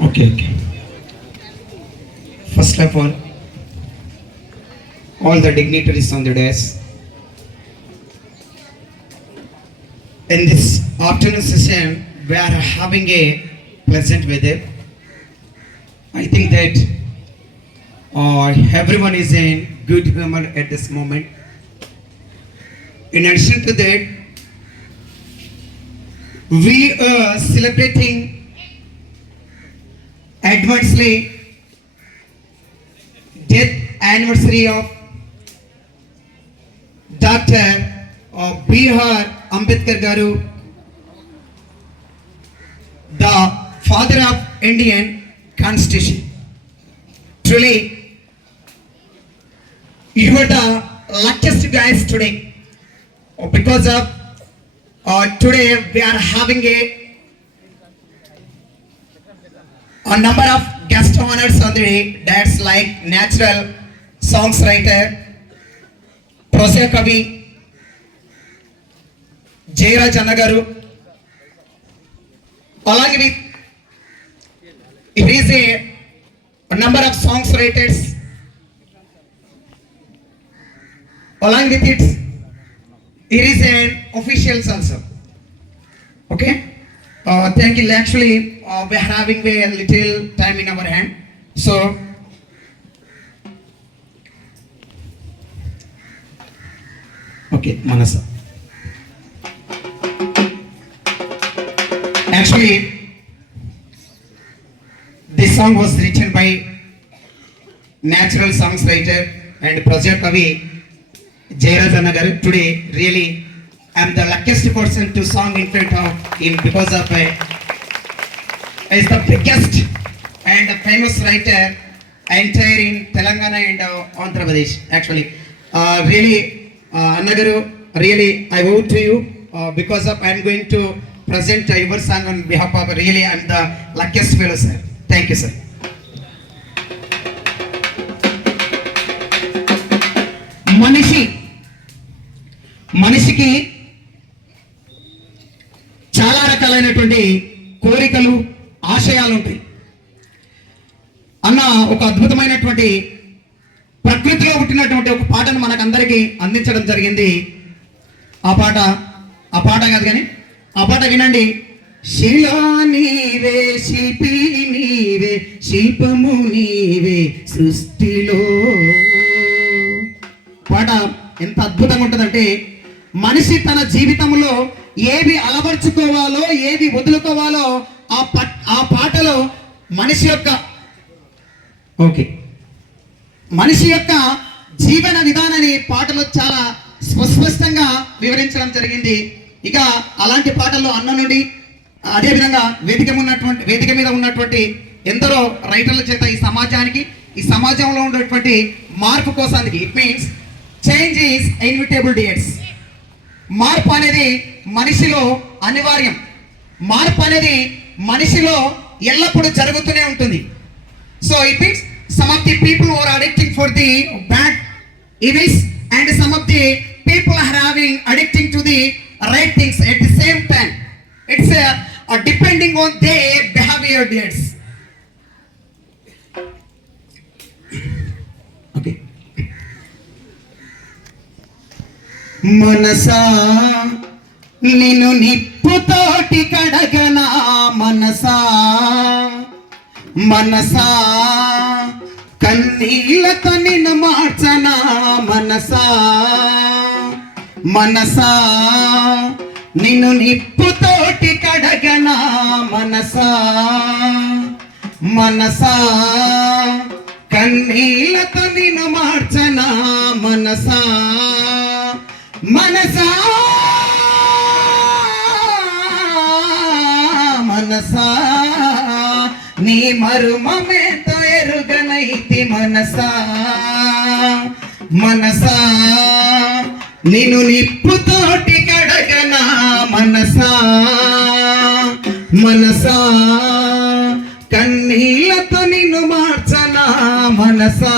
Okay. First of all the dignitaries on the desk. In this afternoon session, we are having a pleasant weather. I think that everyone is in good humor at this moment. In addition to that, we are celebrating advancedly death anniversary of Dr. B.R. Ambedkar Garu, the father of Indian Constitution. Truly, you are the luckiest guys today, because of today we are having a number of guest honors on the day. That's like natural songs writer, Prose Kavi, Jayaraj Annagaru. Along with it is a number of songs writers. Along with it is an officials also. Okay. Thank you. Actually, we are having a little time in our hand. So, okay, Manasa. Actually, this song was written by natural songs writer and Prose Kavi Jayaraj Annagaru. Today, really, I am the luckiest person to song in front of him because of is the biggest and famous writer entire in Telangana and Andhra Pradesh. Actually, really, Annagaru, really, I owe to you because of I am going to present your song on behalf of really I am the luckiest fellow, sir. Thank you, sir. మనిషికి చాలా రకాలైనటువంటి కోరికలు, ఆశయాలు ఉంటాయి అన్న ఒక అద్భుతమైనటువంటి ప్రకృతిలో పుట్టినటువంటి ఒక పాటను మనకందరికీ అందించడం జరిగింది. ఆ పాట కాదు కానీ ఆ పాట వినండి. శిలా నీవే, శిల్పి నీవే, శిల్పము నీవే సృష్టిలో. పాట ఎంత అద్భుతంగా ఉంటుందంటే మనిషి తన జీవితంలో ఏవి అలవర్చుకోవాలో, ఏవి వదులుకోవాలో ఆ పాటలో మనిషి యొక్క జీవన విధానాన్ని పాటలో చాలా స్పష్టంగా వివరించడం జరిగింది. ఇక అలాంటి పాటల్లో అన్న నుండి అదేవిధంగా వేదిక మీద ఉన్నటువంటి ఎందరో రైటర్ల చేత ఈ సమాజంలో ఉన్నటువంటి మార్పు కోసానికి, it means change is inevitable dears. మార్పు అనేది మనిషిలో అనివార్యం. మార్పు అనేది మనిషిలో ఎల్లప్పుడూ జరుగుతూనే ఉంటుంది. So it means some of the people who are addicting for the bad evils and some of the people are having addicting to the right things at the same time. It's depending on their behavior deeds. Okay. మనసా నిన్ను నిప్పుతోటి కడగనా, మనసా కన్నీళ్ళతో నిన్ను మార్చనా, మనసా నిన్ను నిప్పుతోటి కడగనా, మనసా కన్నీళ్ళతో నిన్ను మార్చనా, మనసా నీ మరుమమేతో ఎరుగనైతి, మనసా నిన్ను నిప్పుతోటి కడగనా, మనసా కన్నీళ్ళతో నిన్ను మార్చనా, మనసా.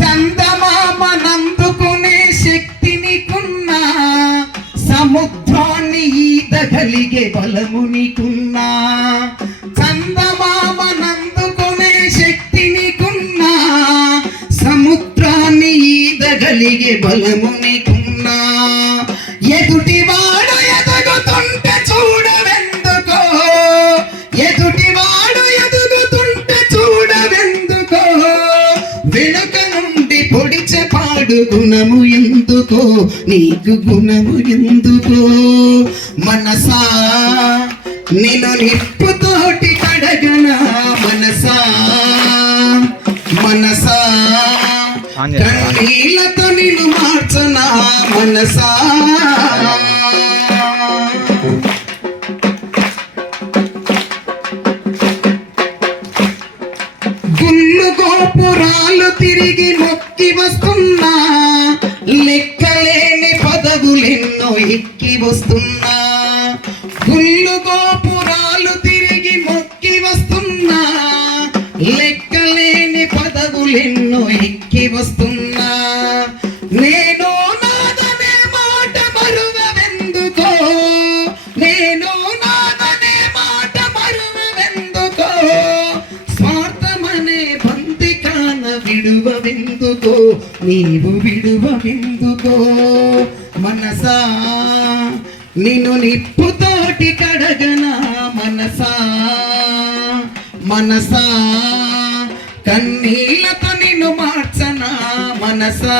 చందమామ నందుకునే శక్తి నీకున్నా, ఈదగలిగే బలము నీకున్నా, చందమామనందుకునే శక్తి నీకున్నా, సముద్రాన్ని ఈదగలిగే బలము నీకున్నా, ఎదుటివాడు ఎదుగుతుంటే చూడవెందుకో, ఎదుటివాడు ఎదుగుతుంటే చూడవెందుకో, వెనుక నుండి పొడిచె పాడు గుణము ఎందుకో, నీకు గుణము ఎందుకో. మనసా నిన్ను నిప్పుతోటి కడగనా, మనసా మనసా కన్నీళ్ళతో నిన్ను మార్చనా, మనసా. గుళ్ళు గోపురాలు తిరిగి మొక్కి వస్తున్నా, లెక్కలేని పదవులెన్నో ఎక్కి వస్తున్నా, గుళ్ళు గోపురాలు తిరిగి మొక్కి వస్తున్నా, లెక్కలేని పదవులెన్నో ఎక్కి వస్తున్నా, నేను నాదనే మాట మరువెందుకో, నేను నాదనే మాట మరువెందుకో, స్వార్థమనే బందికాన విడువెందుకో, నీవు విడువెందుకో. మనసా నిన్ను నిప్పుతోటి కడగనా, మనసా మనసా కన్నీళ్ళతో నిన్ను మార్చనా, మనసా.